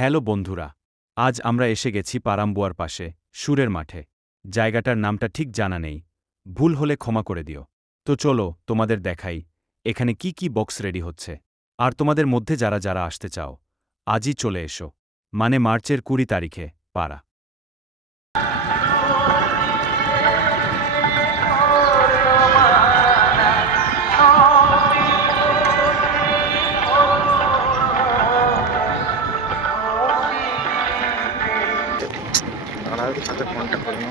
হ্যালো বন্ধুরা, আজ আমরা এসে গেছি পারাম্বুয়ার পাশে সুরের মাঠে। জায়গাটার নামটা ঠিক জানা নেই, ভুল হলে ক্ষমা করে দিও। তো চলো তোমাদের দেখাই এখানে কি কি বক্স রেডি হচ্ছে। আর তোমাদের মধ্যে যারা যারা আসতে চাও আজই চলে এসো, মানে মার্চের 20 তারিখে পারা। তার সাথে ফোনটা করবো।